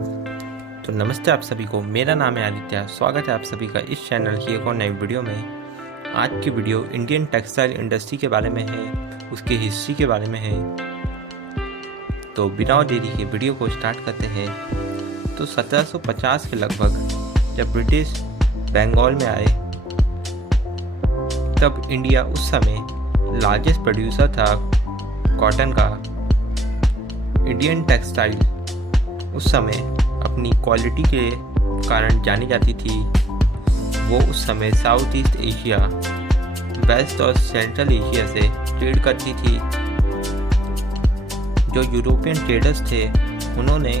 तो नमस्ते आप सभी को, मेरा नाम है आदित्य। स्वागत है आप सभी का इस चैनल की एक और नई वीडियो में। आज की वीडियो इंडियन टेक्सटाइल इंडस्ट्री के बारे में है, उसकी हिस्ट्री के बारे में है। तो बिना देरी के वीडियो को स्टार्ट करते हैं। तो 1750 के लगभग जब ब्रिटिश बंगाल में आए, तब इंडिया उस समय लार्जेस्ट प्रोड्यूसर था कॉटन का। इंडियन टेक्सटाइल उस समय अपनी क्वालिटी के कारण जानी जाती थी। वो उस समय साउथ ईस्ट एशिया, वेस्ट और सेंट्रल एशिया से ट्रेड करती थी। जो यूरोपियन ट्रेडर्स थे, उन्होंने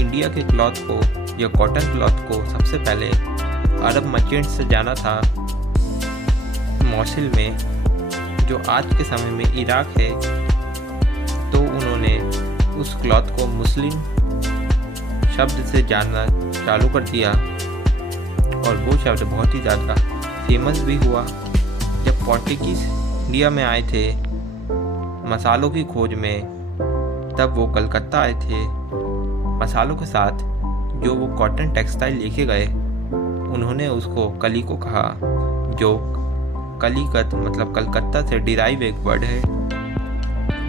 इंडिया के क्लॉथ को या कॉटन क्लॉथ को सबसे पहले अरब मर्चेंट से जाना था। मौसिल में, जो आज के समय में इराक है, तो उन्होंने उस क्लॉथ को मुस्लिम शब्द से जानना चालू कर दिया और वो शब्द बहुत ही ज़्यादा फेमस भी हुआ। जब पोर्टुगीज़ इंडिया में आए थे मसालों की खोज में, तब वो कलकत्ता आए थे। मसालों के साथ जो वो कॉटन टेक्सटाइल लेके गए, उन्होंने उसको कलीको कहा, जो कलीकत मतलब कलकत्ता से डिराइव एक वर्ड है।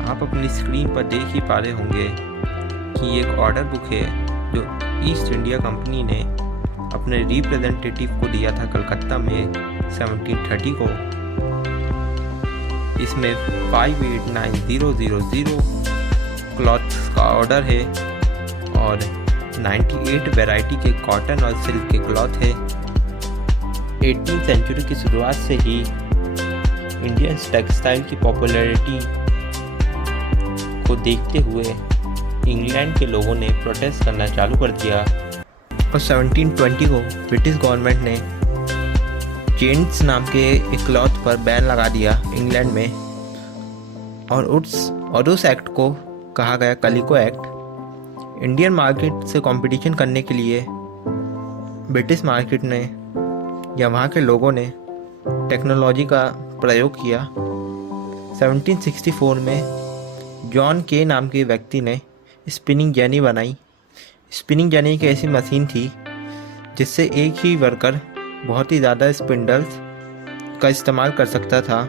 आप अपनी स्क्रीन पर देख ही पा रहे होंगे कि एक ऑर्डर बुक है जो ईस्ट इंडिया कंपनी ने अपने रिप्रेजेंटेटिव को दिया था कलकत्ता में 1730 को। इसमें 589000 क्लॉथ्स का ऑर्डर है और 98 वैरायटी के कॉटन और सिल्क के क्लॉथ है। 18वीं सेंचुरी की शुरुआत से ही इंडियन टेक्सटाइल की पॉपुलैरिटी को देखते हुए इंग्लैंड के लोगों ने प्रोटेस्ट करना चालू कर दिया और 1720 को ब्रिटिश गवर्नमेंट ने चेन्स नाम के एक क्लॉथ पर बैन लगा दिया इंग्लैंड में, और उस एक्ट को कहा गया कलीको एक्ट। इंडियन मार्केट से कंपटीशन करने के लिए ब्रिटिश मार्केट ने या वहाँ के लोगों ने टेक्नोलॉजी का प्रयोग किया। 1764 में जॉन के नाम के व्यक्ति ने स्पिनिंग जेनी बनाई। स्पिनिंग जेनी एक ऐसी मशीन थी जिससे एक ही वर्कर बहुत ही ज़्यादा स्पिंडल्स का इस्तेमाल कर सकता था,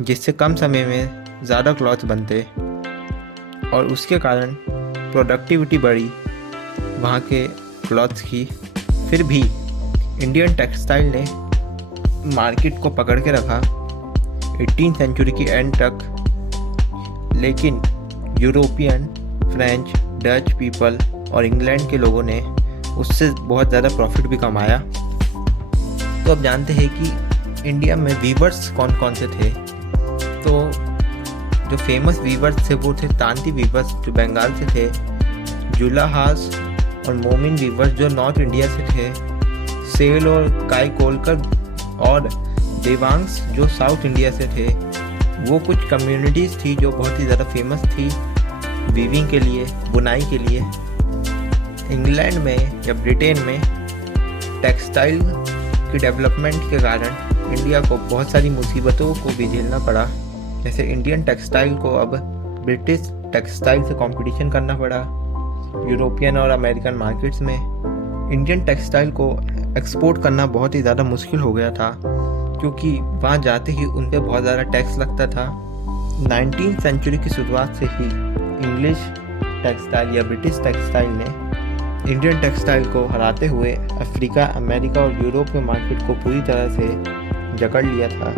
जिससे कम समय में ज़्यादा क्लॉथ बनते और उसके कारण प्रोडक्टिविटी बढ़ी वहाँ के क्लॉथ्स की। फिर भी इंडियन टेक्सटाइल ने मार्केट को पकड़ के रखा 18वीं सेंचुरी की एंड तक, लेकिन यूरोपियन, फ्रेंच, डच पीपल और इंग्लैंड के लोगों ने उससे बहुत ज़्यादा प्रॉफिट भी कमाया। तो अब जानते हैं कि इंडिया में वीवर्स कौन कौन से थे। तो जो फेमस वीवर्स थे वो थे तांती वीवर्स जो बंगाल से थे, जुलाहास और मोमिन वीवर्स जो नॉर्थ इंडिया से थे, सेल और काई कोलकर और देवांश जो साउथ इंडिया से थे। वो कुछ कम्युनिटीज़ थी जो बहुत ही ज़्यादा फेमस थी वीविंग के लिए, बुनाई के लिए। इंग्लैंड में या ब्रिटेन में टेक्सटाइल की डेवलपमेंट के कारण इंडिया को बहुत सारी मुसीबतों को भी झेलना पड़ा। जैसे इंडियन टेक्सटाइल को अब ब्रिटिश टेक्सटाइल से कंपटीशन करना पड़ा यूरोपियन और अमेरिकन मार्केट्स में। इंडियन टेक्सटाइल को एक्सपोर्ट करना बहुत ही ज़्यादा मुश्किल हो गया था, क्योंकि वहाँ जाते ही उन पर बहुत ज़्यादा टैक्स लगता था। 19वीं सेंचुरी की शुरुआत से ही इंग्लिश टेक्सटाइल या ब्रिटिश टेक्सटाइल ने इंडियन टेक्सटाइल को हराते हुए अफ्रीका, अमेरिका और यूरोप के मार्केट को पूरी तरह से जकड़ लिया था।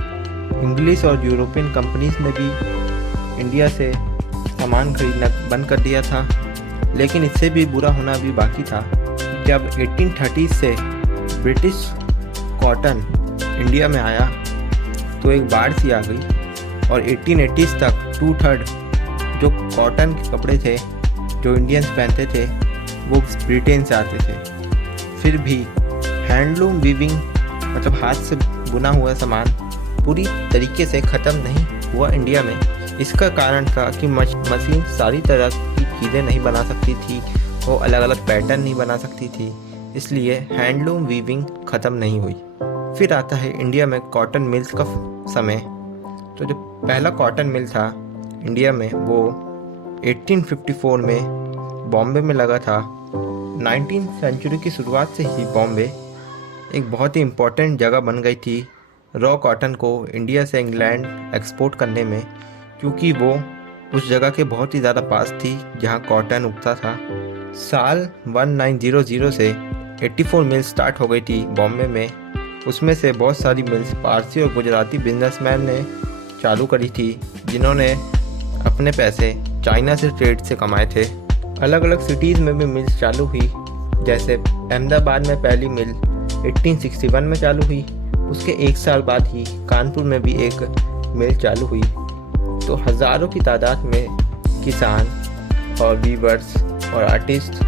इंग्लिश और यूरोपियन कंपनीज ने भी इंडिया से सामान खरीदना बंद कर दिया था, लेकिन इससे भी बुरा होना भी बाकी था। जब 1830 से ब्रिटिश कॉटन इंडिया में आया तो एक बाढ़ सी आ गई और 1880s तक 2/3 जो कॉटन के कपड़े थे जो इंडियंस पहनते थे वो ब्रिटेन से आते थे। फिर भी हैंडलूम वीविंग मतलब हाथ से बुना हुआ सामान पूरी तरीके से ख़त्म नहीं हुआ इंडिया में। इसका कारण था कि मशीन सारी तरह की चीज़ें नहीं बना सकती थी, वो अलग अलग पैटर्न नहीं बना सकती थी, इसलिए हैंडलूम वीविंग ख़त्म नहीं हुई। फिर आता है इंडिया में कॉटन मिल्स का समय। तो जो पहला कॉटन मिल था इंडिया में वो 1854 में बॉम्बे में लगा था। 19th सेंचुरी की शुरुआत से ही बॉम्बे एक बहुत ही इम्पोर्टेंट जगह बन गई थी रॉ कॉटन को इंडिया से इंग्लैंड एक्सपोर्ट करने में, क्योंकि वो उस जगह के बहुत ही ज़्यादा पास थी जहाँ कॉटन उगता था। साल 1900 से 84 मिल्स स्टार्ट हो गई थी बॉम्बे में। उसमें से बहुत सारी मिल्स पारसी और गुजराती बिजनेसमैन ने चालू करी थी, जिन्होंने अपने पैसे चाइना से ट्रेड से कमाए थे। अलग अलग सिटीज़ में भी मिल्स चालू हुई, जैसे अहमदाबाद में पहली मिल 1861 में चालू हुई। उसके एक साल बाद ही कानपुर में भी एक मिल चालू हुई। तो हज़ारों की तादाद में किसान और वीवर्स और आर्टिस्ट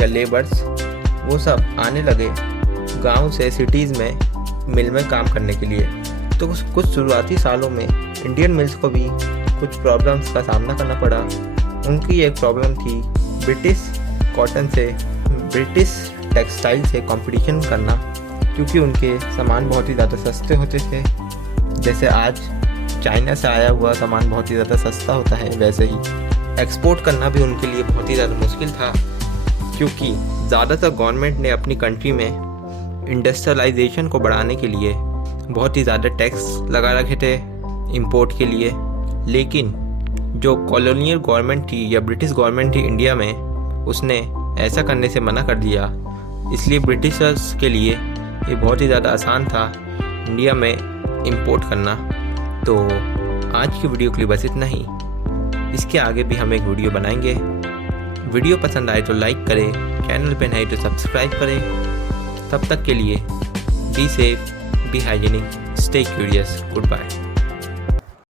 या लेबर्स वो सब आने लगे गांव से सिटीज़ में मिल में काम करने के लिए। तो कुछ शुरुआती सालों में इंडियन मिल्स को भी कुछ प्रॉब्लम्स का सामना करना पड़ा। उनकी एक प्रॉब्लम थी ब्रिटिश कॉटन से, ब्रिटिश टेक्सटाइल से कंपटीशन करना, क्योंकि उनके सामान बहुत ही ज़्यादा सस्ते होते थे। जैसे आज चाइना से आया हुआ सामान बहुत ही ज़्यादा सस्ता होता है, वैसे ही एक्सपोर्ट करना भी उनके लिए बहुत ही ज़्यादा मुश्किल था, क्योंकि ज़्यादातर गवर्नमेंट ने अपनी कंट्री में इंडस्ट्रियलाइजेशन को बढ़ाने के लिए बहुत ही ज़्यादा टैक्स लगा रखे थे इंपोर्ट के लिए। लेकिन जो कॉलोनियल गवर्नमेंट थी या ब्रिटिश गवर्नमेंट थी इंडिया में, उसने ऐसा करने से मना कर दिया। इसलिए ब्रिटिशर्स के लिए ये बहुत ही ज़्यादा आसान था इंडिया में इंपोर्ट करना। तो आज की वीडियो के लिए बस इतना ही। इसके आगे भी हम एक वीडियो बनाएंगे। वीडियो पसंद आए तो लाइक करें, चैनल पे नए तो सब्सक्राइब करें। तब तक के लिए be safe, be hygienic, stay curious, good bye.